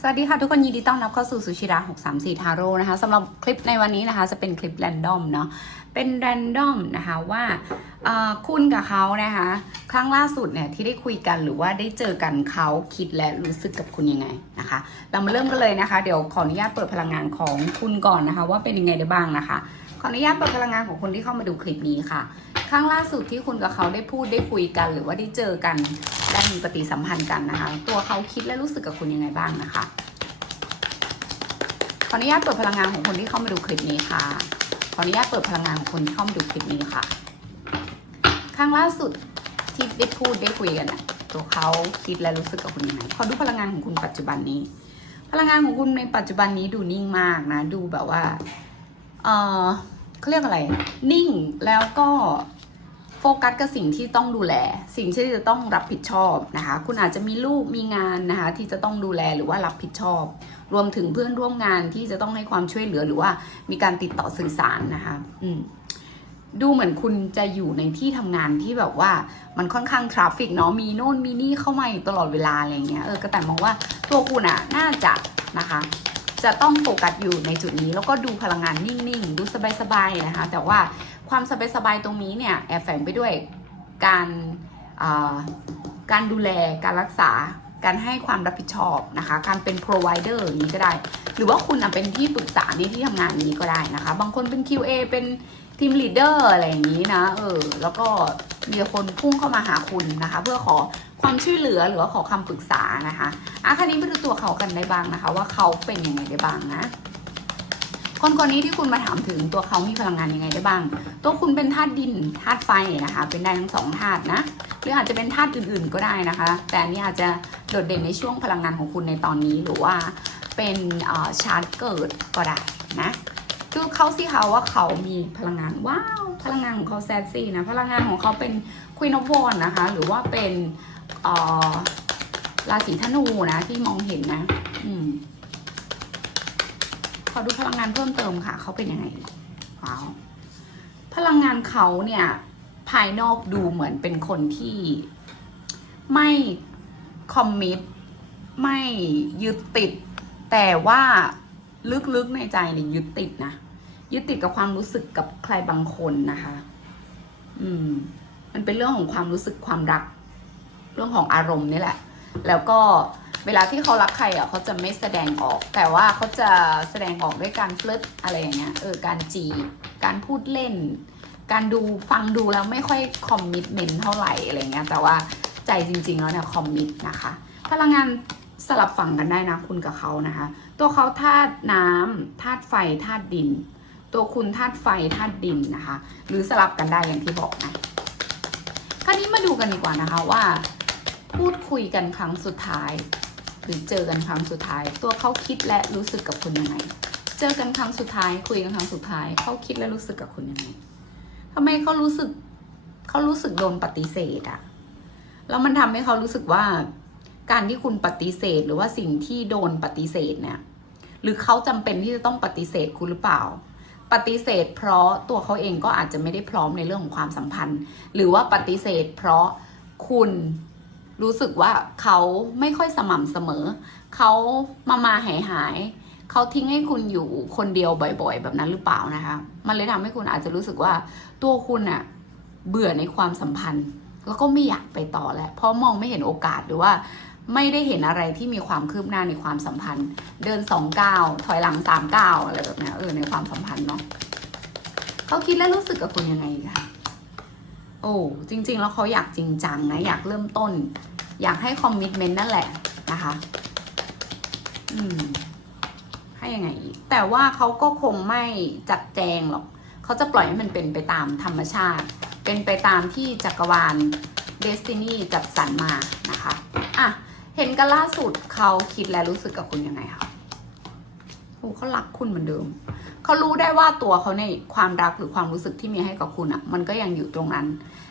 สวัสดีค่ะทุกคนยินดีต้อนรับเข้าสู่สุชิระ634 ทาโร่นะคะสำหรับคลิปในวันนี้นะคะ จะเป็นคลิปแรนดอมเนาะเป็นแรนดอมนะคะว่าคุณกับเขานะคะ ครั้งล่าสุดเนี่ยที่ได้คุยกันหรือว่าได้เจอกันเขาคิดและรู้สึกกับคุณยังไงนะคะ เรามาเริ่มกันเลยนะคะ เดี๋ยวขออนุญาตเปิดพลังงานของคุณก่อนนะคะ ว่าเป็นยังไงได้บ้างนะคะ ขออนุญาตเปิดพลังงานของคนที่เข้ามาดูคลิปนี้ค่ะ ครั้งล่าสุดที่คุณกับเขาได้พูดได้คุยกัน หรือว่าได้เจอกันได้มีปฏิสัมพันธ์กันนะคะ ตัวเขาคิดและรู้สึกกับคุณยังไงบ้างนะคะ ขออนุญาตเปิดพลังงานของคนที่เข้ามาดูคลิปนี้ค่ะ ขออนุญาตเปิดพลังงานของคนที่เข้ามาดูคลิปนี้ค่ะ ครั้งล่าสุดที่ได้พูดได้คุยกันนะตัวเขาคิดและรู้สึกกับคุณยังไงขอดูพลังงานของคุณปัจจุบันนี้ พลังงานของคุณในปัจจุบันนี้ดูนิ่งมากนะ ดูแบบว่า เขาเรียกอะไร นิ่งแล้วก็โฟกัสกับสิ่งที่ต้องดูแล สิ่งที่จะต้องรับผิดชอบนะคะ คุณอาจจะมีลูกมีงานนะคะ ที่จะต้องดูแลหรือว่ารับผิดชอบ รวมถึงเพื่อนร่วมงานที่จะต้องให้ความช่วยเหลือหรือว่ามีการติดต่อสื่อสารนะคะ อืมดูเหมือนคุณจะอยู่ในที่ทำงานที่แบบว่ามันค่อนข้างทราฟฟิกเนาะมีโน่นมีนี่เข้ามาอยู่ตลอดเวลาอะไรเงี้ยเออก็แต่มองว่าตัวคุณอะน่าจะนะคะ จะต้องโฟกัสอยู่ในจุดนี้แล้วก็ดูพลังงานนิ่งๆ ดูสบายๆนะคะ แต่ว่าความสบายๆตรงนี้เนี่ยแอบแฝงไปด้วยการการดูแลการรักษาการให้ความรับผิดชอบนะคะ การเป็น provider อย่างนี้ก็ได้ หรือว่าคุณเป็นที่ปรึกษาในที่ทำงานนี้ก็ได้นะคะ บางคนเป็น QA เป็นทีมลีดเดอร์อะไรอย่างนี้นะ เออ แล้วก็มีคนพุ่งเข้ามาหาคุณนะคะ เพื่อขอ ความช่วยเหลือหรือว่าขอคำปรึกษานะคะอะคันนี้ไปดูตัวเขากันได้บ้างนะคะ ว่าเขาเป็นยังไงได้บ้างนะคนคนนี้ที่คุณมาถามถึงตัวเขามีพลังงานยังไงได้บ้าง ตัวคุณเป็นธาตุดินธาตุไฟนะคะ เป็นได้ทั้งสองธาตุนะหรืออาจจะเป็นธาตุอื่นๆก็ได้นะคะ แต่อันนี้อาจจะโดดเด่นในช่วงพลังงานของคุณในตอนนี้หรือว่าเป็นชาร์ตเกิดก็ได้นะดูเขาสิคะว่าเขามีพลังงานว้าวพลังงานของเขาแซดซี่นะพลังงานของเขาเป็นควีนอ f วอนนะคะ หรือว่าเป็น ราศีธนูนะที่มองเห็นนะ อืมขอดูพลังงานเพิ่มเติมค่ะ เขาเป็นยังไงว้าวพลังงานเขาเนี่ย ภายนอกดูเหมือนเป็นคนที่ไม่คอมมิตไม่ยึดติด แต่ว่าลึกๆในใจเนี่ยยึดติดนะยึดติดกับความรู้สึกกับใครบางคนนะคะ อืม มันเป็นเรื่องของความรู้สึกความรัก เรื่องของอารมณ์นี่แหละ แล้วก็เวลาที่เขารักใครอะเขาจะไม่แสดงออก แต่ว่าเขาจะแสดงออกด้วยการฟลิร์ตอะไรอย่างเงี้ยเออการจีบการพูดเล่น การดูฟังดูแล้วไม่ค่อยคอมมิตเมนต์เท่าไหร่อะไรเงี้ยแต่ว่าใจจริงๆแล้วเนี่ยคอมมิตนะคะ พลังงานสลับฝั่งกันได้นะคุณกับเขานะคะ ตัวเขาธาตุน้ำธาตุไฟธาตุดิน ตัวคุณธาตุไฟธาตุดินนะคะ หรือสลับกันได้อย่างที่บอกนะคราวนี้มาดูกันดีกว่านะคะว่า พูดคุยกันครั้งสุดท้าย หรือเจอกันครั้งสุดท้าย ตัวเขาคิดและรู้สึกกับคุณยังไง เจอกันครั้งสุดท้ายคุยกันครั้งสุดท้ายเขาคิดและรู้สึกกับคุณยังไงทำไมเขารู้สึกเขารู้สึกโดนปฏิเสธอะแล้วมันทำให้เขารู้สึกว่า การที่คุณปฏิเสธหรือว่าสิ่งที่โดนปฏิเสธเนี่ย หรือเขาจำเป็นที่จะต้องปฏิเสธคุณหรือเปล่า ปฏิเสธ เพราะตัวเขาเองก็อาจจะไม่ได้พร้อมในเรื่องของความสัมพันธ์ หรือว่าปฏิเสธ เพราะคุณ รู้สึกว่าเขาไม่ค่อยสม่ำเสมอ เขามามาหายหายเขาทิ้งให้คุณอยู่คนเดียวบ่อย ๆ แบบนั้นหรือเปล่านะคะ มันเลยทำให้คุณอาจจะรู้สึกว่าตัวคุณอะเบื่อในความสัมพันธ์ แล้วก็ไม่อยากไปต่อแล้วเพราะมองไม่เห็นโอกาสหรือว่าไม่ได้เห็นอะไรที่มีความคืบหน้าในความสัมพันธ์ เดินสองก้าวถอยหลังสามก้าวอะไรแบบนี้เออในความสัมพันธ์เนาะเขาคิดและรู้สึกกับคุณยังไงคะ โอ้จริง ๆ แล้วเขาอยากจริงจังนะอยากเริ่มต้น อยากให้คอมมิชเมนต์นั่นแหละนะคะอืมให้ยังไงอีกแต่ว่าเขาก็คงไม่จัดแจงหรอกเขาจะปล่อยให้มันเป็นไปตามธรรมชาติ เป็นไปตามที่จักรวาลเดสตินีจัดสรรมานะคะอะเห็นกันล่าสุดเขาคิดและรู้สึกกับคุณยังไงคะโอ้เขารักคุณเหมือนเดิม เขารู้ได้ว่าตัวเขาในความรักหรือความรู้สึกที่มีให้กับคุณอะ่ะ มันก็ยังอยู่ตรงนั้น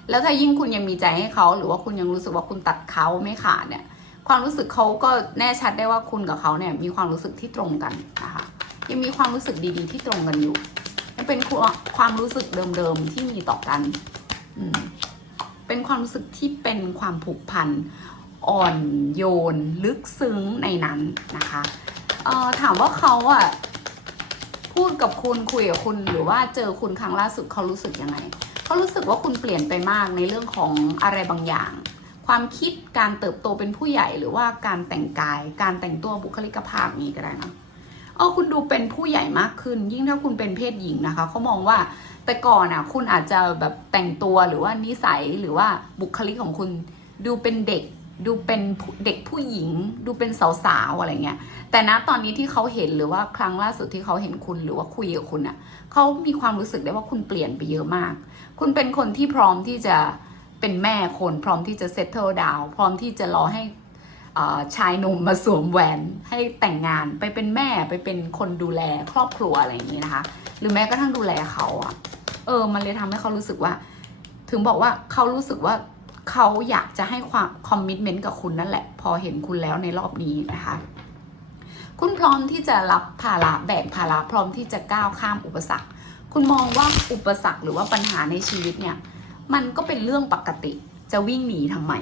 แล้วถ้ายิ่งคุณยังมีใจให้เขา หรือว่าคุณยังรู้สึกว่าคุณตัดเขาไม่ขาดเนี่ย ความรู้สึกเขาก็แน่ชัดได้ว่าคุณกับเขาเนี่ยมีความรู้สึกที่ตรงกันนะคะยังมีความรู้สึกดีๆ ที่ตรงกันอยู่ยังเป็นความรู้สึกเดิมๆที่มีต่อกันอืมเป็นความรู้สึกที่เป็นความผูกพันอ่อนโยน ลึกซึ้งในนั้นนะคะเออถามว่าเขาอะ พูดกับคุณคุยกับคุณหรือว่าเจอคุณครั้งล่าสุดเขารู้สึกยังไงเขารู้สึกว่าคุณเปลี่ยนไปมากในเรื่องของอะไรบางอย่าง ความคิดการเติบโตเป็นผู้ใหญ่หรือว่าการแต่งกาย การแต่งตัวบุคลิกภาพนี้ก็ได้นะเออคุณดูเป็นผู้ใหญ่มากขึ้น ยิ่งถ้าคุณเป็นเพศหญิงนะคะเขามองว่าแต่ก่อนอะคุณอาจจะแบบแต่งตัวหรือว่านิสัยหรือว่าบุคลิกของคุณดูเป็นเด็ก ดูเป็นเด็กผู้หญิง ดูเป็นสาวๆอะไรเงี้ย แต่ณตอนนี้ที่เขาเห็นหรือว่าครั้งล่าสุดที่เขาเห็นคุณหรือว่าคุยกับคุณอะเขามีความรู้สึกได้ว่าคุณเปลี่ยนไปเยอะมาก คุณเป็นคนที่พร้อมที่จะเป็นแม่คนพร้อมที่จะเซตเทิลดาวพร้อมที่จะรอให้อ่าชายหนุ่มมาสวมแหวน ให้แต่งงานไปเป็นแม่ไปเป็นคนดูแลครอบครัวอะไรอย่างนี้นะคะ หรือแม้กระทั่งดูแลเขาอะ เออ มันเลยทำให้เขารู้สึกว่า ถึงบอกว่าเขารู้สึกว่า เขาอยากจะให้ความคอมมิชเมนต์กับคุณนั่นแหละ พอเห็นคุณแล้วในรอบนี้นะคะ คุณพร้อมที่จะรับภาระแบกภาระพร้อมที่จะก้าวข้ามอุปสรรค คุณมองว่าอุปสรรคหรือว่าปัญหาในชีวิตเนี่ย มันก็เป็นเรื่องปกติจะวิ่งหนีทำไม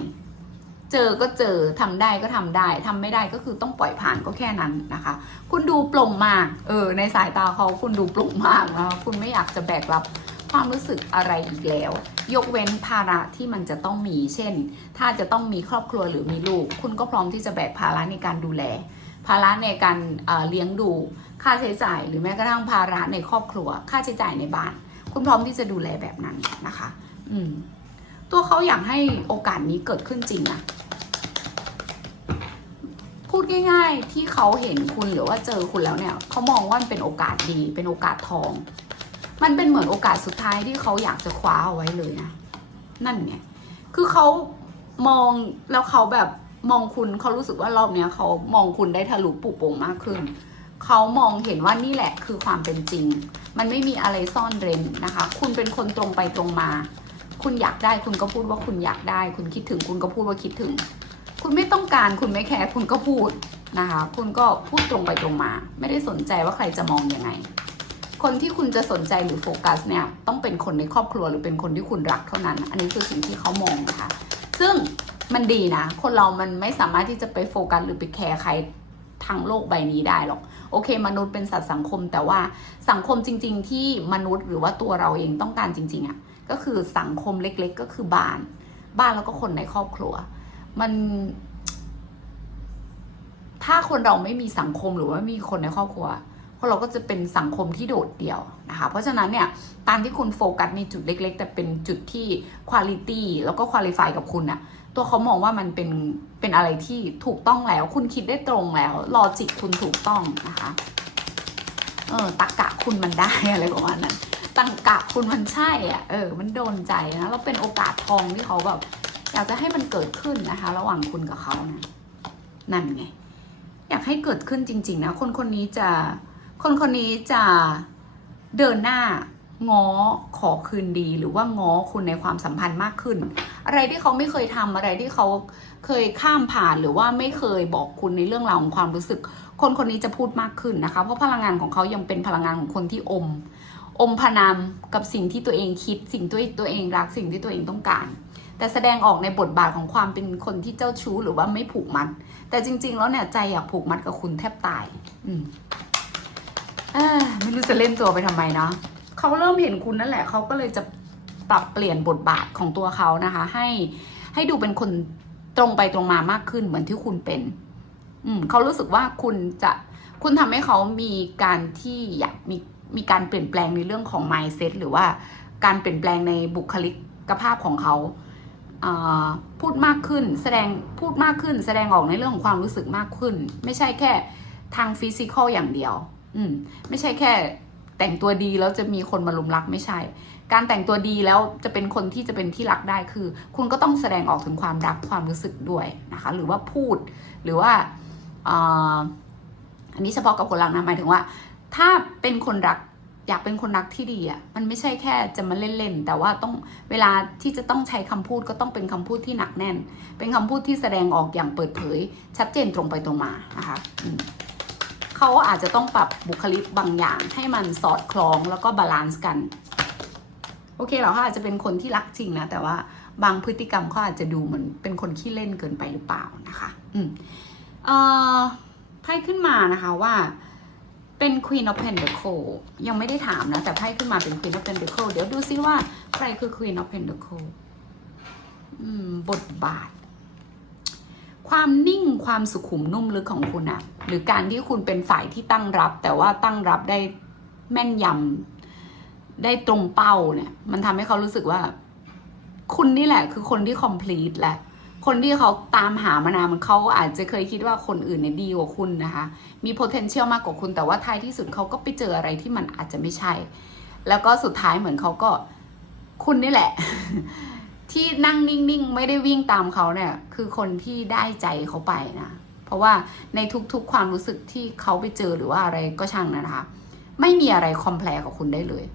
เจอก็เจอทำได้ก็ทำได้ทำไม่ได้ก็คือต้องปล่อยผ่านก็แค่นั้นนะคะ คุณดูปร่งมาก เออ ในสายตาเขาคุณดูปร่งมากนะคุณไม่อยากจะแบกรับ ความรู้สึกอะไรอีกแล้ว ยกเว้นภาระที่มันจะต้องมี เช่น ถ้าจะต้องมีครอบครัวหรือมีลูก คุณก็พร้อมที่จะแบกภาระในการดูแล ภาระในการเเลี้ยงดู ค่าใช้จ่าย หรือแม้กระทั่งภาระในครอบครัว ค่าใช้จ่ายในบ้าน คุณพร้อมที่จะดูแลแบบนั้นนะคะ อืม ตัวเขาอยากให้โอกาสนี้เกิดขึ้นจริงนะพูดง่าย ๆ ที่เขาเห็นคุณหรือว่าเจอคุณแล้วเนี่ยเขามองว่ามันเป็นโอกาสดี เป็นโอกาสทอง มันเป็นเหมือนโอกาสสุดท้ายที่เขาอยากจะคว้าเอาไว้เลยนะนั่นไงคือเขามองแล้วเขาแบบมองคุณเขารู้สึกว่ารอบเนี้ยเขามองคุณได้ทะลุปุโป่งมากขึ้น เขามองเห็นว่านี่แหละคือความเป็นจริง มันไม่มีอะไรซ่อนเร้นนะคะ คุณเป็นคนตรงไปตรงมา คุณอยากได้คุณก็พูดว่าคุณอยากได้ คุณคิดถึงคุณก็พูดว่าคิดถึง คุณไม่ต้องการคุณไม่แคร์คุณก็พูดนะคะ คุณก็พูดตรงไปตรงมา ไม่ได้สนใจว่าใครจะมองยังไง คนที่คุณจะสนใจหรือโฟกัสเนี่ยต้องเป็นคนในครอบครัวหรือเป็นคนที่คุณรักเท่านั้น อันนี้คือสิ่งที่เขามองนะคะซึ่งมันดีนะ คนเรามันไม่สามารถที่จะไปโฟกัสหรือไปแคร์ใครทางโลกใบนี้ได้หรอก โอเค มนุษย์เป็นสัตว์สังคม แต่ว่าสังคมจริง ๆ ที่มนุษย์หรือว่าตัวเราเองต้องการจริงๆอะ่ะก็คือสังคมเล็ก ๆ ก็คือบ้าน บ้านแล้วก็คนในครอบครัว มัน ถ้าคนเราไม่มีสังคมหรือว่ามีคนในครอบครัว คนเราก็จะเป็นสังคมที่โดดเดี่ยวนะคะ เพราะฉะนั้นเนี่ยตามที่คุณโฟกัสในจุดเล็ก ๆ แต่เป็นจุดที่คุณลิตี้แล้วก็คุณลิฟายกับคุณอะตัวเขามองว่ามันเป็นเป็นอะไรที่ถูกต้องแล้ว คุณคิดได้ตรงแล้วลอจิกคุณถูกต้องนะคะเออตักกะคุณมันได้อะไรประมาณนั้นตังกะคุณมันใช่อะเออ มันโดนใจนะแล้วเป็นโอกาสทองที่เขาแบบอยากจะให้มันเกิดขึ้นนะคะ ระหว่างคุณกับเขานะนั่นไงอยากให้เกิดขึ้นจริง ๆ นะ คนคนนี้จะ คนคนนี้จะเดินหน้าง้อขอคืนดีหรือว่าง้อคุณในความสัมพันธ์มากขึ้น อะไรที่เขาไม่เคยทำอะไรที่เขาเคยข้ามผ่านหรือว่าไม่เคยบอกคุณในเรื่องราวของความรู้สึก คนคนนี้จะพูดมากขึ้นนะคะ เพราะพลังงานของเขายังเป็นพลังงานของคนที่อม อมพนามกับสิ่งที่ตัวเองคิด สิ่งที่ตัวเองรักสิ่งที่ตัวเองต้องการ แต่แสดงออกในบทบาทของความเป็นคนที่เจ้าชู้หรือว่าไม่ผูกมัด แต่จริง ๆ แล้วเนี่ยใจอยากผูกมัดกับคุณแทบตาย อืม ไม่รู้จะเล่นตัวไปทำไมเนาะเขาเริ่มเห็นคุณนั่นแหละเขาก็เลยจะปรับเปลี่ยนบทบาทของตัวเขานะคะ ให้ให้ดูเป็นคนตรงไปตรงมามากขึ้นเหมือนที่คุณเป็น อืมเขารู้สึกว่าคุณจะคุณทำให้เขามีการที่อยากมีมีการเปลี่ยนแปลงในเรื่องของ mindset หรือว่าการเปลี่ยนแปลงในบุคลิกภาพของเขาอ่าพูดมากขึ้น แสดงพูดมากขึ้น แสดงออกในเรื่องของความรู้สึกมากขึ้น ไม่ใช่แค่ทางฟิสิกอลอย่างเดียว อืมไม่ใช่แค่แต่งตัวดีแล้วจะมีคนมาลุมรักไม่ใช่ การแต่งตัวดีแล้วจะเป็นคนที่จะเป็นที่รักได้คือ คุณก็ต้องแสดงออกถึงความรักความรู้สึกด้วยนะคะหรือว่าพูดหรือว่าอันนี้เฉพาะกับคนรักนะหมายถึงว่า ถ้าเป็นคนรักอยากเป็นคนรักที่ดีอะมันไม่ใช่แค่จะมาเล่นๆ แต่ว่าต้องเวลาที่จะต้องใช้คำพูดก็ต้องเป็นคำพูดที่หนักแน่น เป็นคำพูดที่แสดงออกอย่างเปิดเผย ชัดเจนตรงไปตรงมานะคะ เขาอาจจะต้องปรับบุคลิกบางอย่าง ให้มันสอดคล้องแล้วก็บาลานซ์กัน โอเคเหรอเขาอาจจะเป็นคนที่รักจริงนะ แต่ว่าบางพฤติกรรมเขาอาจจะดูเหมือนเป็นคนขี้เล่นเกินไปหรือเปล่านะคะ อืมเอ่อไพ่ขึ้นมานะคะว่าเป็น Queen of Pentacle ยังไม่ได้ถามนะ แต่ไพ่ขึ้นมาเป็น Queen of Pentacle เดี๋ยวดูซิว่าใครคือ Queen of Pentacle อืมบทบาท ความนิ่งความสุขุมนุ่มลึกของคุณอะหรือการที่คุณเป็นฝ่ายที่ตั้งรับ แต่ว่าตั้งรับได้แม่นยำได้ตรงเป้าเนี่ย มันทำให้เขารู้สึกว่า คุณนี่แหละ คือคนที่ complete แหละ คนที่เขาตามหามานานมันเขาอาจจะเคยคิดว่าคนอื่นเนี่ยดีกว่าคุณนะคะ มี potential มากกว่าคุณ แต่ว่าท้ายที่สุดเขาก็ไปเจออะไรที่มันอาจจะไม่ใช่ แล้วก็สุดท้ายเหมือนเขาก็คุณนี่แหละ ที่นั่งนิ่งๆ ไม่ได้วิ่งตามเขาเนี่ย คือคนที่ได้ใจเขาไปนะ เพราะว่าในทุกๆความรู้สึกที่เขาไปเจอหรือว่าอะไรก็ช่างนะคะ ไม่มีอะไรคอมเพลกับคุณได้เลย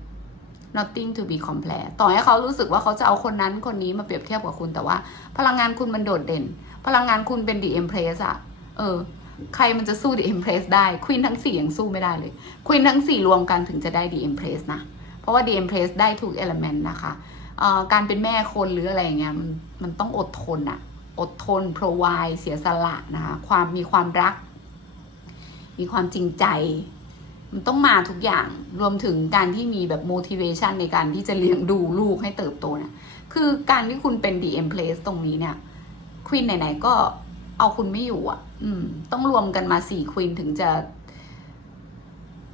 nothing to be compare ต่อให้เขารู้สึกว่าเขาจะเอาคนนั้นคนนี้มาเปรียบเทียบกับคุณแต่ว่า พลังงานคุณมันโดดเด่น พลังงานคุณเป็น the empress อะเออ ใครมันจะสู้ the empress ได้ queen ทั้งสี่ยังสู้ไม่ได้เลย queen ทั้งสี่รวมกันถึงจะได้ the empress นะ เพราะว่า the empress ได้ทุก element นะคะ การเป็นแม่คนหรืออะไรอย่างเงี้ยมันมันต้องอดทนอะอดทน provide เสียสละนะคะความมีความรัก มีความจริงใจ มันต้องมาทุกอย่างรวมถึงการที่มีแบบ motivation ในการที่จะเลี้ยงดูลูกให้เติบโตเนี่ยคือการที่คุณเป็น the empress ตรงนี้เนี่ยควีนไหนๆก็เอาคุณไม่อยู่อะ อืม ต้องรวมกันมาสี่ควีนถึงจะ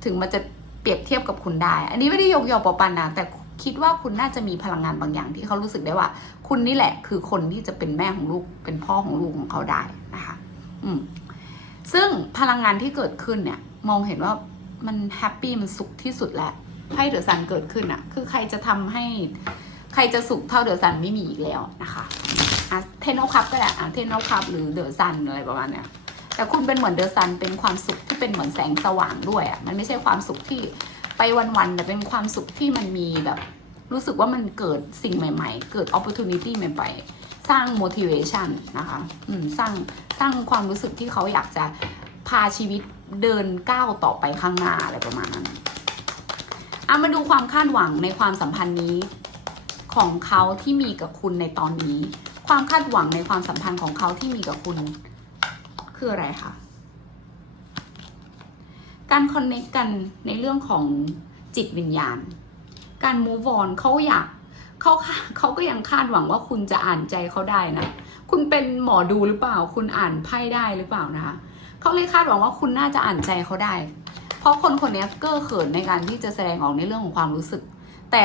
ถึงมันจะเปรียบเทียบกับคุณได้ อันนี้ไม่ได้ยกยอปอปันนะแต่ คิดว่าคุณน่าจะมีพลังงานบางอย่างที่เขารู้สึกได้ว่า คุณนี่แหละ คือคนที่จะเป็นแม่ของลูก เป็นพ่อของลูกของเขาได้นะคะ อืม ซึ่งพลังงานที่เกิดขึ้นเนี่ย มองเห็นว่ามันแฮปปี้มันสุขที่สุดแล้วไพ่เดอะซันเกิดขึ้นอะคือใครจะทำให้ ใครจะสุขเท่าเดอะซันไม่มีอีกแล้วนะคะอะเทนโนคัพก็ได้อะเทนโนคัพหรือเดอะซันอะไรประมาณเนี้ยแต่คุณเป็นเหมือนเดอะซันเป็นความสุขที่เป็นเหมือนแสงสว่างด้วยอะ มันไม่ใช่ความสุขที่ ไปวันๆแต่เป็นความสุขที่มันมีแบบ รู้สึกว่ามันเกิดสิ่งใหม่ ๆ เกิด opportunity ใหม่ๆ สร้าง motivation นะคะอืมสร้างสร้างความรู้สึกที่เขาอยากจะพาชีวิตเดินก้าวต่อไปข้างหน้าอะไรประมาณนั้นอะมาดูความคาดหวังในความสัมพันธ์นี้ของเขาที่มีกับคุณในตอนนี้ ความคาดหวังในความสัมพันธ์ของเขาที่มีกับคุณ คืออะไรคะ การคอนเน c กกันในเรื่องของจิตวิญญาณ การ move on เขาอยากเขาเขาก็ยังคาดหวังว่าคุณจะอ่านใจเขาได้นะ คุณเป็นหมอดูหรือเปล่า คุณอ่านไพ่ได้หรือเปล่านะคะเขาเลยคาดหวังว่าคุณน่าจะอ่านใจเขาได้ เพราะคนคนนี้เก้อเขินในการที่จะแสดงออกในเรื่องของความรู้สึก แต่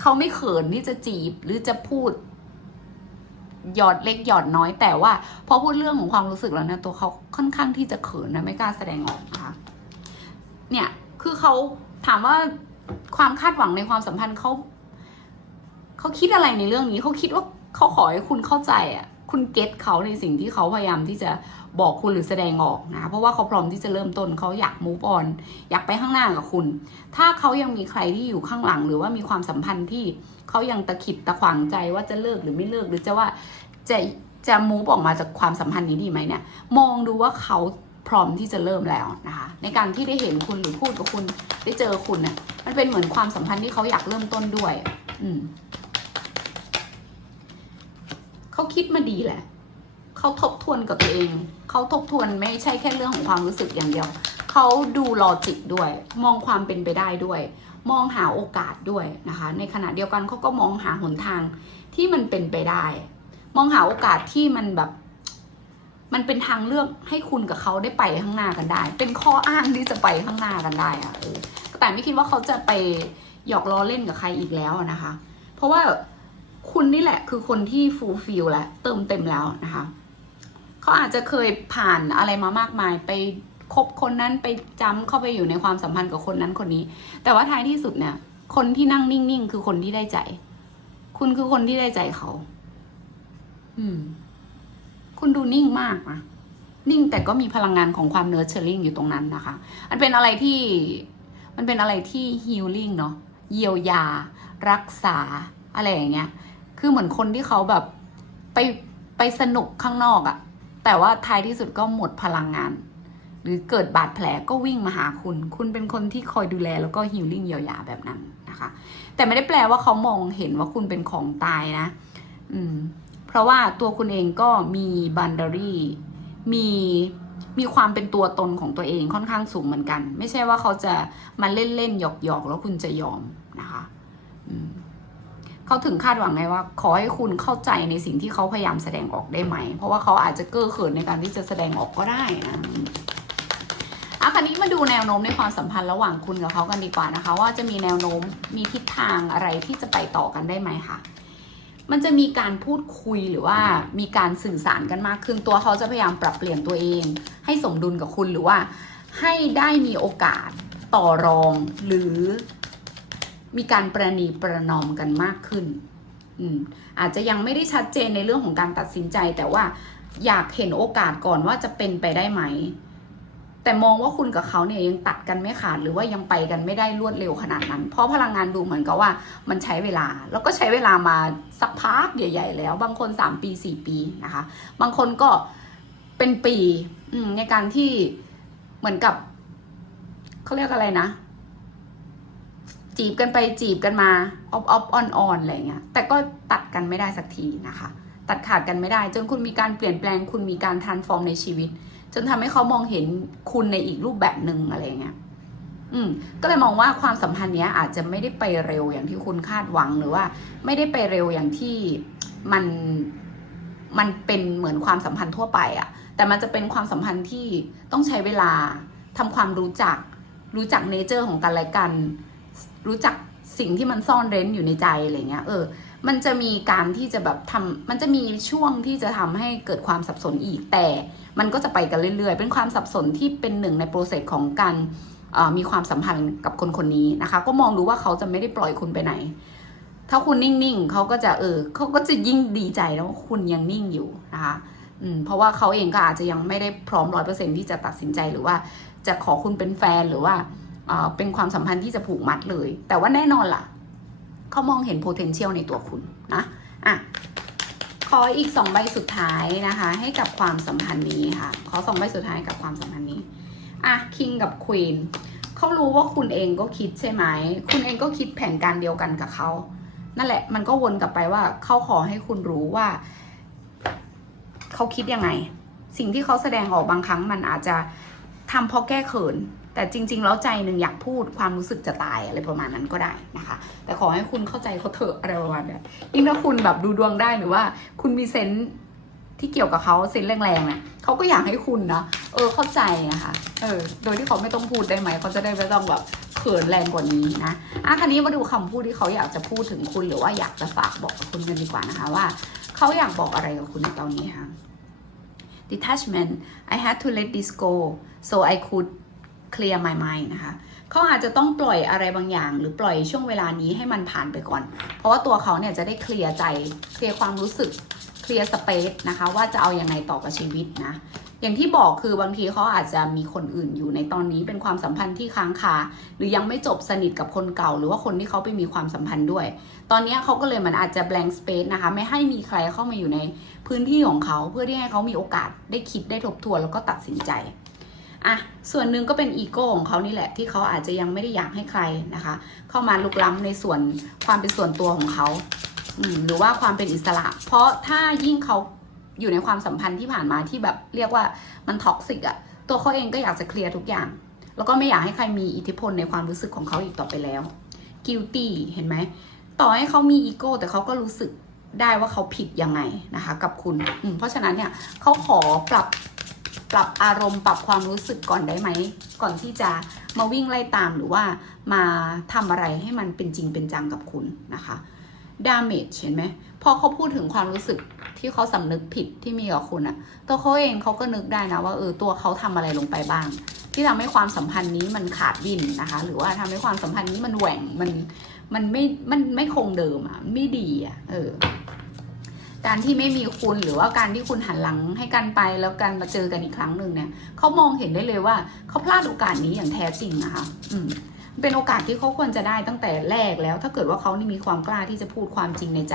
เขาไม่เขินที่จะจีบหรือจะพูดหยอดเล็กหยอดน้อยแต่ว่าพอพูดเรื่องของความรู้สึกแล้วนี่ยตัวเขาค่อนข้างที่จะเขินนะไม่กล้าแสดงออกนะคะ เนี่ย คือเขาถามว่าความคาดหวังในความสัมพันธ์เขาเขาคิดอะไรในเรื่องนี้เขาคิดว่าเขาขอให้คุณเข้าใจอะ คุณเก็ตเขาในสิ่งที่เขาพยายามที่จะบอกคุณหรือแสดงออกนะเพราะว่าเขาพร้อมที่จะเริ่มต้นเขาอยาก move on อยากไปข้างหน้ากับคุณ ถ้าเขายังมีใครที่อยู่ข้างหลัง หรือว่ามีความสัมพันธ์ที่เขายังตะขิดตะขวางใจว่าจะเลิกหรือไม่เลิกหรือจะว่าจะจะมูฟออกมาจากความสัมพันธ์นี้ดีไหมเนี่ย มองดูว่าเขา ร้อมที่จะเริ่มแล้วนะคะ ในการที่ได้เห็นคุณหรือพูดกับคุณได้เจอคุณเนี่ยมันเป็นเหมือนความสัมพันธ์ที่เขาอยากเริ่มต้นด้วย อืมเขาคิดมาดีแหละเขาทบทวนกับตัวเองเขาทบทวนไม่ใช่แค่เรื่องของความรู้สึกอย่างเดียวเขาดูลอจิกด้วย มองความเป็นไปได้ด้วย มองหาโอกาสด้วยนะคะ ในขณะเดียวกันเขาก็มองหาหนทางที่มันเป็นไปได้ มองหาโอกาสที่มันแบบ มันเป็นทางเลือกให้คุณกับเขาได้ไปข้างหน้ากันได้ เป็นข้ออ้างที่จะไปข้างหน้ากันได้อะเออแต่ไม่คิดว่าเขาจะไปหยอกล้อเล่นกับใครอีกแล้วนะคะ เพราะว่าคุณนี่แหละ คือคนที่ฟูลฟิลแล้วเติมเต็มแล้วนะคะเขาอาจจะเคยผ่านอะไรมามากมายไปคบคนนั้นไปจำเข้าไปอยู่ในความสัมพันธ์กับคนนั้นคนนี้ แต่ว่าท้ายที่สุดเนี่ย คนที่นั่งนิ่งๆคือคนที่ได้ใจ คุณคือคนที่ได้ใจเขา อืม คุณดูนิ่งมากนะนิ่งแต่ก็มีพลังงานของความเนื้อเชอร์ลิงอยู่ตรงนั้นนะคะ มันเป็นอะไรที่มันเป็นอะไรที่ฮีลลิ่งเนาะเยียวยา รักษาอะไรอย่างเงี้ย คือเหมือนคนที่เขาแบบไปไปสนุกข้างนอกอะแต่ว่าท้ายที่สุดก็หมดพลังงาน หรือเกิดบาดแผลก็วิ่งมาหาคุณ คุณเป็นคนที่คอยดูแลแล้วก็ฮิลลิ่งเยียวยาแบบนั้นนะคะ แต่ไม่ได้แปลว่าเขามองเห็นว่าคุณเป็นของตายนะ อืม เพราะว่าตัวคุณเองก็มีบันดารีมีมีความเป็นตัวตนของตัวเองค่อนข้างสูงเหมือนกัน ไม่ใช่ว่าเขาจะมาเล่นเล่นหยอกหยอกๆแล้วคุณจะยอมนะคะเขาถึงคาดหวังไงว่า ขอให้คุณเข้าใจในสิ่งที่เขาพยายามแสดงออกได้ไหม เพราะว่าเขาอาจจะเก้อเขินในการที่จะแสดงออกก็ได้นะอะคราวนี้มาดูแนวโน้มในความสัมพันธ์ระหว่างคุณกับเขากันดีกว่านะคะ ว่าจะมีแนวโน้มมีทิศทางอะไรที่จะไปต่อกันได้ไหมคะ มันจะมีการพูดคุยหรือว่ามีการสื่อสารกันมากขึ้นตัวเขาจะพยายามปรับเปลี่ยนตัวเอง ให้สมดุลกับคุณหรือว่า ให้ได้มีโอกาสต่อรองหรือมีการประนีประนอมกันมากขึ้นอืมอาจจะยังไม่ได้ชัดเจนในเรื่องของการตัดสินใจ แต่ว่าอยากเห็นโอกาสก่อนว่าจะเป็นไปได้ไหม แต่มองว่าคุณกับเขาเนี่ยยังตัดกันไม่ขาดหรือว่ายังไปกันไม่ได้รวดเร็วขนาดนั้น เพราะพลังงานดูเหมือนกับว่ามันใช้เวลา แล้วก็ใช้เวลามาสักพักใหญ่ ๆ แล้ว บางคน 3 ปี 4 ปีนะคะ บางคนก็เป็นปีในการที่เหมือนกับเขาเรียกอะไรนะ จีบกันไปจีบกันมาออฟออฟออนออนอะไรเงี้ยแต่ก็ตัดกันไม่ได้สักทีนะคะ ตัดขาดกันไม่ได้ จนคุณมีการเปลี่ยนแปลง คุณมีการทานฟอร์มในชีวิต จนทำให้เขามองเห็นคุณในอีกรูปแบบหนึ่งอะไรเงี้ย อืม ก็เลยมองว่าความสัมพันธ์เนี้ย อาจจะไม่ได้ไปเร็วอย่างที่คุณคาดหวังหรือว่า ไม่ได้ไปเร็วอย่างที่มันมันเป็นเหมือนความสัมพันธ์ทั่วไปอะแต่มันจะเป็นความสัมพันธ์ที่ต้องใช้เวลาทำความรู้จัก รู้จักเนเจอร์ของกันและกัน รู้จักสิ่งที่มันซ่อนเร้นอยู่ในใจอะไรเงี้ย เออ มันจะมีการที่จะแบบทำมันจะมีช่วงที่จะทำให้เกิดความสับสนอีก แต่มันก็จะไปกันเรื่อยๆ เป็นความสับสนที่เป็นหนึ่งในโปรเซสของการมีความสัมพันธ์กับคนคนนี้นะคะ ก็มองดูว่าเขาจะไม่ได้ปล่อยคุณไปไหน ถ้าคุณนิ่งๆเขาก็จะเออเขาก็จะยิ่งดีใจแล้วว่าคุณยังนิ่งอยู่นะคะอืมเพราะว่าเขาเองก็อาจจะยังไม่ได้พร้อมร้อยเปอร์เซ็นที่จะตัดสินใจหรือว่าจะขอคุณเป็นแฟนหรือว่าเอ่อเป็นความสัมพันธ์ที่จะผูกมัดเลย แต่ว่าแน่นอนล่ะ เขามองเห็น potential ในตัวคุณนะอะขออีกสองใบสุดท้ายนะคะ ให้กับความสัมพันธ์นี้ค่ะ ขอสองใบสุดท้ายกับความสัมพันธ์นี้อะคิงกับควีนเขารู้ว่าคุณเองก็คิดใช่ไหม คุณเองก็คิดแผนการเดียวกันกับเขานั่นแหละ มันก็วนกลับไปว่าเขาขอให้คุณรู้ว่าเขาคิดยังไง สิ่งที่เขาแสดงออกบางครั้งมันอาจจะทำเพราะแก้เขิน แต่จริง ๆ แล้วใจหนึ่งอยากพูดความรู้สึกจะตายอะไรประมาณนั้นก็ได้นะคะ แต่ขอให้คุณเข้าใจเขาเถอะอะไรประมาณนี้ยิ่งถ้าคุณแบบดูดวงได้หรือว่า คุณมีเซนส์ที่เกี่ยวกับเขาเซนส์แรงๆเนี่ยเขาก็อยากให้คุณนะเออเข้าใจนะคะเออโดยที่เขาไม่ต้องพูดได้ไหมเขาจะได้ไม่ต้องแบบเขินแรงกว่านี้นะอะคราวนี้มาดูคำพูดที่เขาอยากจะพูดถึงคุณหรือว่าอยากจะฝากบอกคุณกันดีกว่านะคะว่าเขาอยากบอกอะไรกับคุณในตอนนี้ค่ะ detachment I had to let this go so I could clear my mind นะคะเขาอาจจะต้องปล่อยอะไรบางอย่าง หรือปล่อยช่วงเวลานี้ให้มันผ่านไปก่อน เพราะว่าตัวเขาเนี่ยจะได้เคลียร์ใจเคลียร์ความรู้สึกเคลียร์สเปซนะคะว่าจะเอาอยัางไงต่อกับชีวิตนะอย่างที่บอกคือบางทีเขาอาจจะมีคนอื่นอยู่ในตอนนี้เป็นความสัมพันธ์ที่ค้างคาหรือยังไม่จบสนิทกับคนเก่า หรือว่าคนที่เขาไปมีความสัมพันธ์ด้วย ตอนนี้เขาก็เลยมันอาจจะ blank space นะคะ ไม่ให้มีใครเข้ามาอยู่ในพื้นที่ของเขาเพื่อที่ให้เขามีโอกาสได้คิดได้ทบทวนแล้วก็ตัดสินใจ อะส่วนหนึ่งก็เป็นอีโก้ของเขานี่แหละ ที่เขาอาจจะยังไม่ได้อยากให้ใครนะคะ เข้ามาลุกล้ำในส่วนความเป็นส่วนตัวของเขาหรือว่าความเป็นอิสระ เพราะถ้ายิ่งเขาอยู่ในความสัมพันธ์ที่ผ่านมาที่แบบเรียกว่ามันท็อกซิกอะตัวเขาเองก็อยากจะเคลียร์ทุกอย่าง แล้วก็ไม่อยากให้ใครมีอิทธิพลในความรู้สึกของเขาอีกต่อไปแล้ว guilty เห็นไหม ต่อให้เขามีอีโก้แต่เขาก็รู้สึกได้ว่าเขาผิดยังไงนะคะ กับคุณ เพราะฉะนั้นเนี่ยเขาขอปรับ ปรับอารมณ์ปรับความรู้สึกก่อนได้ไหม ก่อนที่จะมาวิ่งไล่ตามหรือว่ามาทำอะไรให้มันเป็นจริงเป็นจังกับคุณนะคะ damage เห็นไหมพอเขาพูดถึงความรู้สึกที่เขาสำนึกผิดที่มีกับคุณอะตัวเขาเองเขาก็นึกได้นะว่าเออตัวเขาทำอะไรลงไปบ้าง ที่ทำให้ความสัมพันธ์นี้มันขาดวินนะคะ หรือว่าทำให้ความสัมพันธ์นี้มันแหว่งมันมันไม่มันไม่คงเดิมอะไม่ดีอะเออ การที่ไม่มีคุณหรือว่าการที่คุณหันหลังให้กันไปแล้วกันมาเจอกันอีกครั้งหนึ่งเนี่ยเขามองเห็นได้เลยว่าเขาพลาดโอกาสนี้อย่างแท้จริงนะคะอืมเป็นโอกาสที่เขาควรจะได้ตั้งแต่แรกแล้ว ถ้าเกิดว่าเขานี่มีความกล้าที่จะพูดความจริงในใจ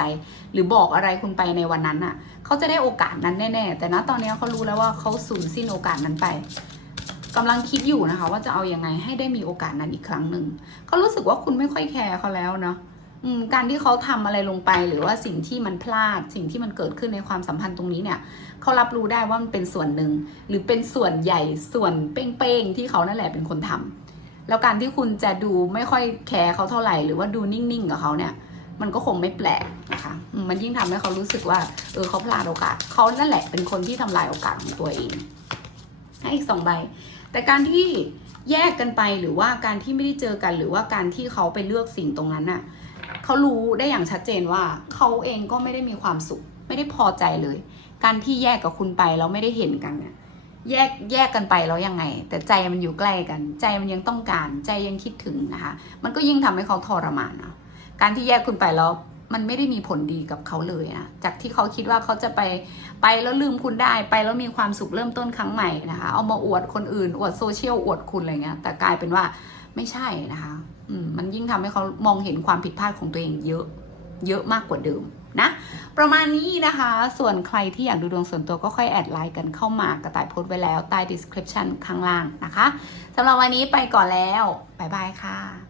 หรือบอกอะไรคุณไปในวันนั้นอะเขาจะได้โอกาสนั้นแน่ๆ แต่ณตอนนี้เขารู้แล้วว่าเขาสูญสิ้นโอกาสนั้นไปกำลังคิดอยู่นะคะ ว่าจะเอาอยัางไงให้ได้มีโอกาสนั้นอีกครั้งหนึ่งเขารู้สึกว่าคุณไม่ค่อยแคร์เขาแล้วเนาะ การที่เขาทำอะไรลงไป หรือว่าสิ่งที่มันพลาด สิ่งที่มันเกิดขึ้นในความสัมพันธ์ตรงนี้เนี่ยเขารับรู้ได้ว่ามันเป็นส่วนหนึ่ง หรือเป็นส่วนใหญ่ส่วนเป้งๆที่เขานั่นแหละเป็นคนทำแล้วการที่คุณจะดูไม่ค่อยแคร์เขาเท่าไหร่ หรือว่าดูนิ่งๆกับเขาเนี่ย มันก็คงไม่แปลกนะคะมันยิ่งทำให้เขารู้สึกว่า เออเขาพลาดโอกาสเขานั่นแหละเป็นคนที่ทำลายโอกาสของตัวเองให้อีกสองใบ แต่การที่แยกกันไปหรือว่าการที่ไม่ได้เจอกัน หรือว่าการที่เขาไปเลือกสิ่งตรงนั้นน่ะ เขารู้ได้อย่างชัดเจนว่าเขาเองก็ไม่ได้มีความสุข ไม่ได้พอใจเลย การที่แยกกับคุณไปแล้วไม่ได้เห็นกันเนี่ยแยกแยกกันไปแล้วยังไง แต่ใจมันอยู่ใกล้กัน ใจมันยังต้องการ ใจยังคิดถึงนะคะ มันก็ยิ่งทำให้เขาทรมานนะการที่แยกคุณไปแล้วมันไม่ได้มีผลดีกับเขาเลยนะจากที่เขาคิดว่าเขาจะไปไปแล้วลืมคุณได้ไปแล้วมีความสุขเริ่มต้นครั้งใหม่นะคะ เอามาอวดคนอื่น อวดโซเชียลอวดคุณอะไรเงี้ยแต่กลายเป็นว่า ไม่ใช่นะคะมันยิ่งทำให้เขามองเห็นความผิดพลาดของตัวเองเยอะเยอะมากกว่าเดิมนะประมาณนี้นะคะ ส่วนใครที่อยากดูดวงส่วนตัวก็ค่อยแอดไลน์กันเข้ามากระต่ายโพสต์ไว้แล้วใต้ description ข้างล่างนะคะสำหรับวันนี้ไปก่อนแล้ว บ๊ายบายค่ะ